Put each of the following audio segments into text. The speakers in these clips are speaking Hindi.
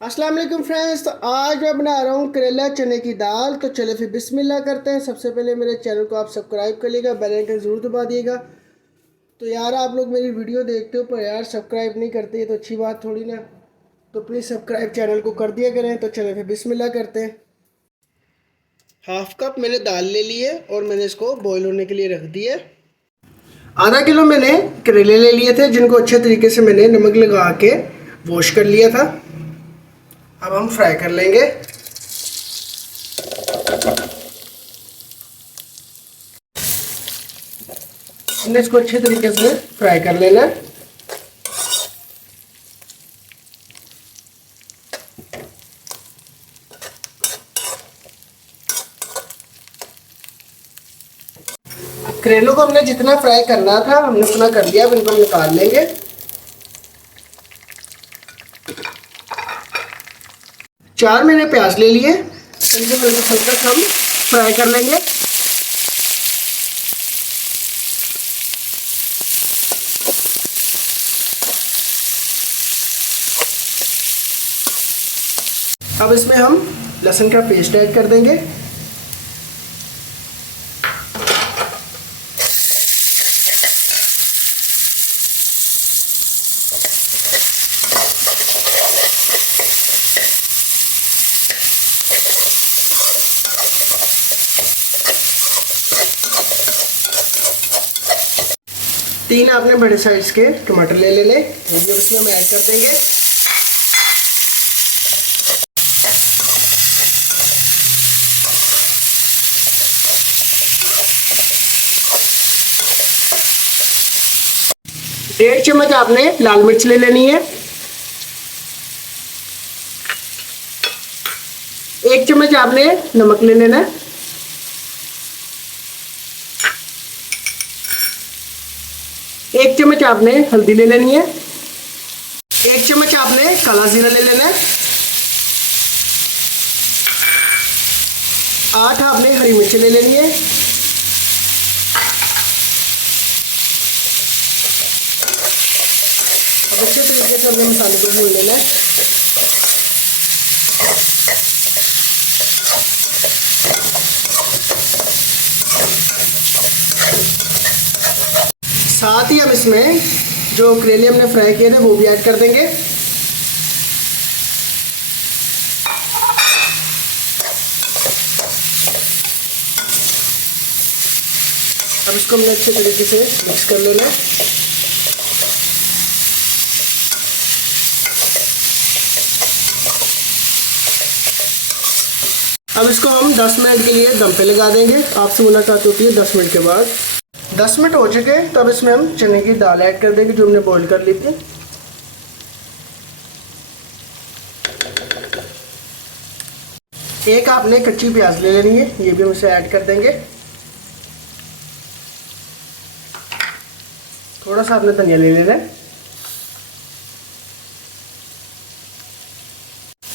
अस्सलाम वालेकुम फ्रेंड्स। तो आज मैं बना रहा हूँ करेला चने की दाल। तो चलो फिर बिस्मिल्लाह करते हैं। सबसे पहले मेरे चैनल को आप सब्सक्राइब कर लीजिएगा, बेल आइकन ज़रूर दबा दिएगा। तो यार आप लोग मेरी वीडियो देखते हो पर यार सब्सक्राइब नहीं करते, ये तो अच्छी बात थोड़ी ना। तो प्लीज़ सब्सक्राइब चैनल को कर दिया करें। तो चलो फिर बिस्मिल्लाह करते हैं। हाफ कप मैंने दाल ले ली है और मैंने इसको बॉईल होने के लिए रख दिया। आधा किलो मैंने करेले ले लिए थे जिनको अच्छे तरीके से मैंने नमक लगा के वॉश कर लिया था। अब हम फ्राई कर लेंगे। हमने इसको अच्छे तरीके से फ्राई कर लेना है। करेलों को हमने जितना फ्राई करना था हमने उतना कर लिया। अब इनको हम निकाल लेंगे। चार मैंने प्याज ले लिए, इनको हल्का हम फ्राई कर लेंगे। अब इसमें हम लहसुन का पेस्ट ऐड कर देंगे। तीन आपने बड़े साइज के टमाटर ले लेने, वो भी उसमें हम ऐड कर देंगे। डेढ़ चम्मच आपने लाल मिर्च ले लेनी है। एक चम्मच आपने नमक ले लेना है। एक चम्मच आपने हल्दी ले लेनी है। एक चम्मच आपने काला जीरा ले लेना है। 8 आपने हरी मिर्च ले लेनी है। अब अच्छे तरीके से हमने मसाले को भून लेना है। साथ ही हम इसमें जो करेले हमने फ्राई किए थे वो भी ऐड कर देंगे। अब इसको हमने अच्छे तरीके से मिक्स कर लेना है। अब इसको हम 10 मिनट के लिए दम पे लगा देंगे। आपसे मुलाकात होती है 10 मिनट के बाद। 10 मिनट हो चुके हैं, तो अब इसमें हम चने की दाल ऐड कर देंगे जो हमने बॉईल कर ली थी। एक आपने कच्ची प्याज ले लेनी है, ये भी हम इसे ऐड कर देंगे। थोड़ा सा आपने धनिया ले लेना है।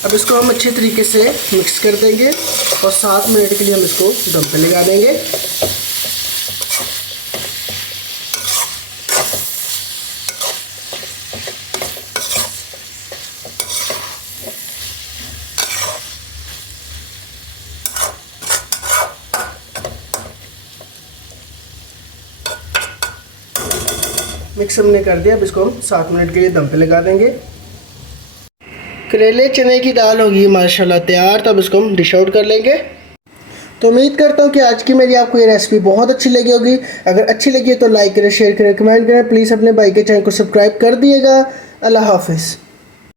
अब इसको हम अच्छे तरीके से मिक्स कर देंगे और 7 मिनट के लिए हम इसको दम पे लगा देंगे। मिक्स हमने कर दिया। अब इसको हम 7 मिनट के लिए दम पे लगा देंगे। करेले चने की दाल होगी माशाल्लाह तैयार। तो अब इसको हम डिश आउट कर लेंगे। तो उम्मीद करता हूँ कि आज की मेरी आपको ये रेसिपी बहुत अच्छी लगी होगी। अगर अच्छी लगी तो लाइक करें, शेयर करें, कमेंट करें। प्लीज़ अपने भाई के चैनल को सब्सक्राइब कर दिएगा। अल्लाह हाफिज़।